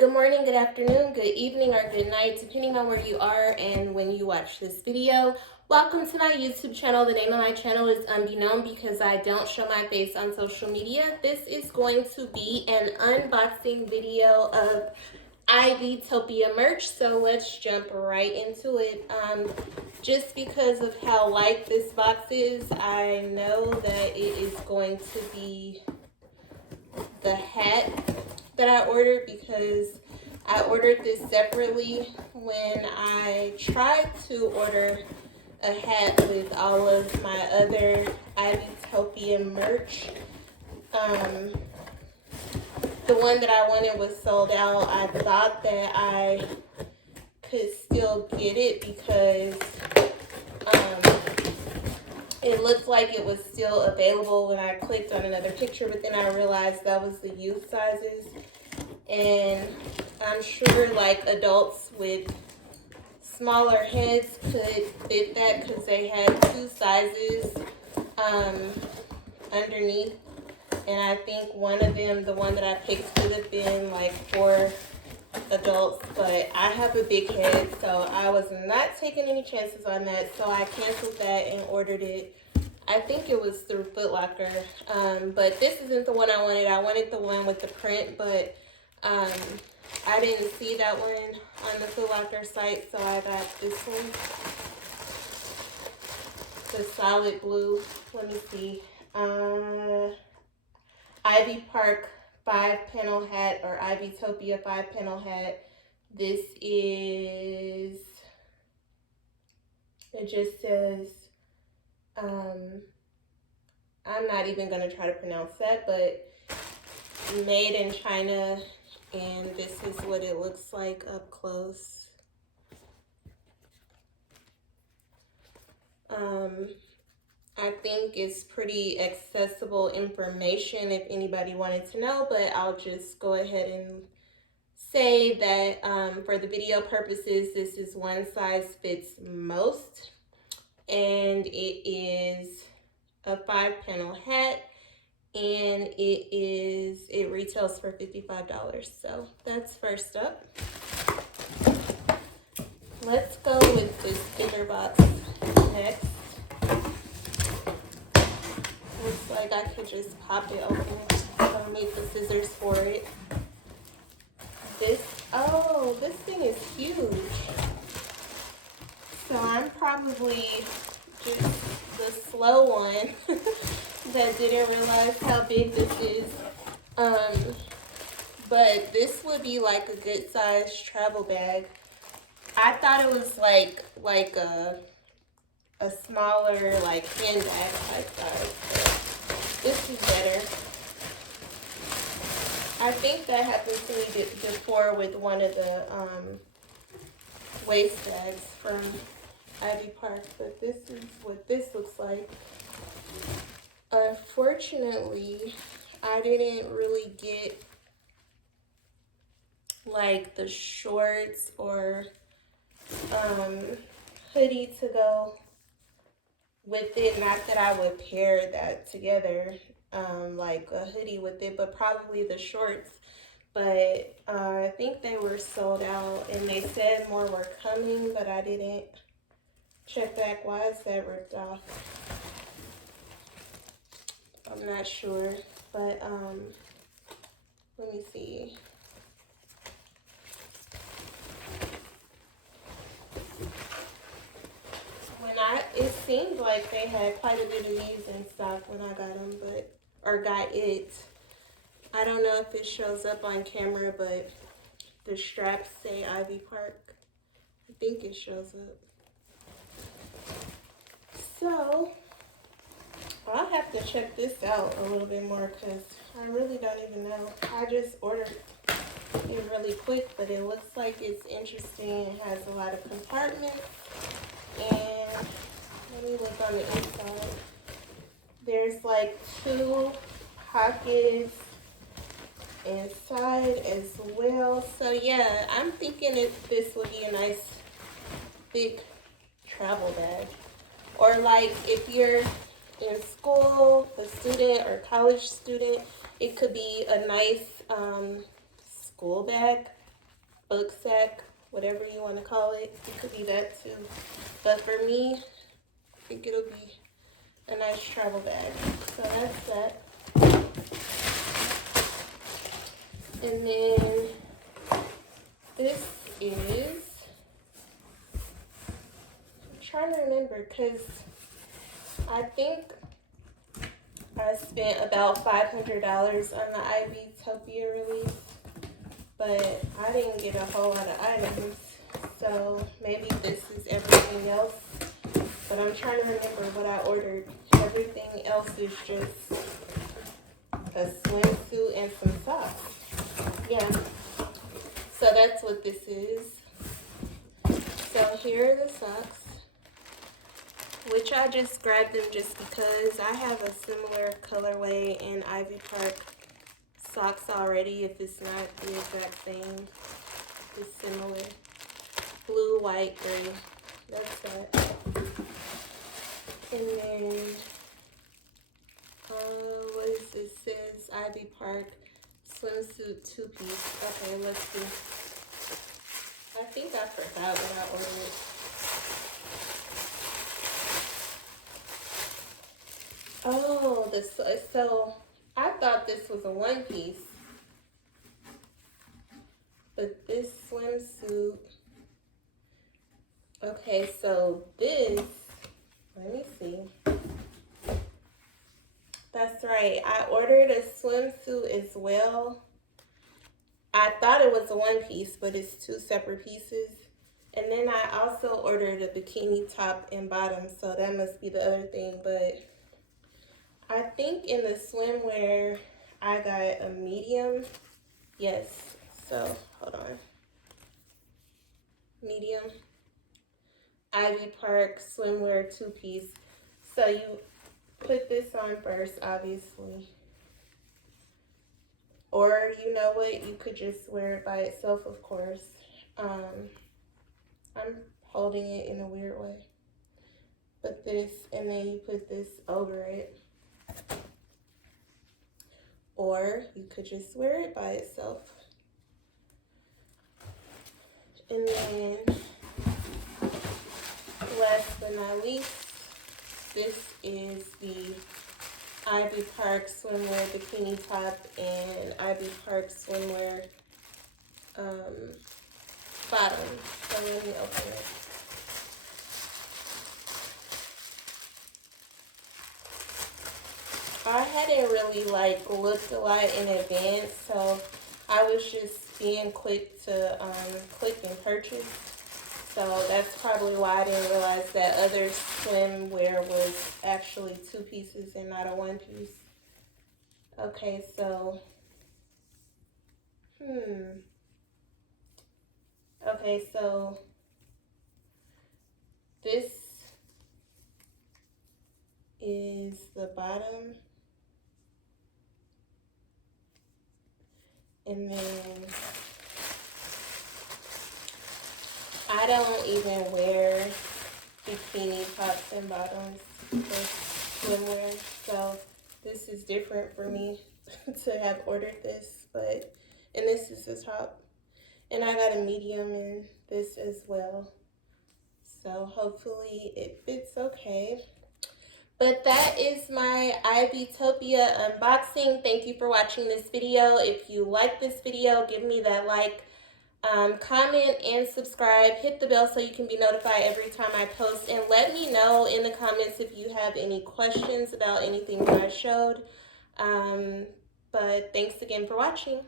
Good morning, good afternoon, good evening, or good night, depending on where you are and when you watch this video. Welcome to my YouTube channel. The name of my channel is Unbeknown because I don't show my face on social media. This is going to be an unboxing video of Ivytopia merch, so let's jump right into it. Just because of how light this box is, I know that it is going to be the hat that I ordered because I ordered this separately when I tried to order a hat with all of my other Ivytopia merch. The one that I wanted was sold out. I thought that I could still get it because it looked like it was still available when I clicked on another picture, but then I realized that was the youth sizes. And I'm sure like adults with smaller heads could fit that because they had two sizes underneath. And I think one of them, the one that I picked, could have been like for adults, but I have a big head, so I was not taking any chances on that, so I canceled that and ordered it. I think it was through Foot Locker, but this isn't the one I wanted. I wanted the one with the print, but I didn't see that one on the Foot Locker site, so I got this one, the solid blue. Let me see. Ivy Park 5-panel hat, or Ivytopia 5-panel hat. This is, it just says, I'm not even going to try to pronounce that, but made in China, and this is what it looks like up close. I think it's pretty accessible information if anybody wanted to know, but I'll just go ahead and say that for the video purposes, this is one size fits most, and it is a 5-panel hat, and it retails for $55. So that's first up. Let's go with this bigger box next. Looks like I could just pop it open. I don't need the scissors for it. This thing is huge. So I'm probably just the slow one that didn't realize how big this is. But this would be like a good size travel bag. I thought it was like a smaller like handbag type size. But this is better. I think that happened to me before with one of the waist bags from Ivy Park, but this is what this looks like. Unfortunately, I didn't really get like the shorts or hoodie to go with it. Not that I would pair that together, like a hoodie with it, but probably the shorts. But I think they were sold out, and they said more were coming, but I didn't check back. Why is that ripped off? I'm not sure, but let me see. It seemed like they had quite a bit of these in stock when I got them, got it. I don't know if it shows up on camera, but the straps say Ivy Park. I think it shows up. So I'll have to check this out a little bit more because I really don't even know. I just ordered it really quick, but it looks like it's interesting. It has a lot of compartments, and let me look on the inside. There's like 2 pockets inside as well. So yeah, I'm thinking this would be a nice big travel bag. Or like if you're in school, a student or college student, it could be a nice school bag book sack, whatever you want to call it. It could be that too. But for me, I think it'll be a nice travel bag. So that's that. And then this is, I'm trying to remember because I think I spent about $500 on the Ivytopia release, but I didn't get a whole lot of items, so maybe this is everything else, but I'm trying to remember what I ordered. Everything else is just a swimsuit and some socks. Yeah, so that's what this is. So here are the socks, which I just grabbed them just because I have a similar colorway in Ivy Park socks already, if it's not the exact same. It's similar. Blue, white, gray. That's that. And then, what is this? It says Ivy Park swimsuit 2-piece. Okay, let's see. I think I forgot what I ordered. Oh, so I thought this was a 1-piece, but this swimsuit, okay, so this, let me see. That's right, I ordered a swimsuit as well. I thought it was a 1-piece, but it's 2 separate pieces. And then I also ordered a bikini top and bottom, so that must be the other thing, but I think in the swimwear, I got a medium. Yes, so hold on. Medium. Ivy Park swimwear 2-piece. So you put this on first, obviously. Or you know what, you could just wear it by itself, of course. I'm holding it in a weird way. But this, and then you put this over it. Or you could just wear it by itself. And then, last but not least, this is the Ivy Park swimwear bikini top and Ivy Park swimwear bottom. So let me open it. I hadn't really looked a lot in advance, so I was just being quick to click and purchase. So that's probably why I didn't realize that other swimwear was actually 2 pieces and not a 1-piece. Okay, so okay, so this is the bottom. And then I don't even wear bikini tops and bottoms for swimwear, so this is different for me to have ordered this. But and this is the top, and I got a medium in this as well, so hopefully it fits okay. But that is my Ivytopia unboxing. Thank you for watching this video. If you like this video, give me that like, comment, and subscribe. Hit the bell so you can be notified every time I post. And let me know in the comments if you have any questions about anything that I showed. But thanks again for watching.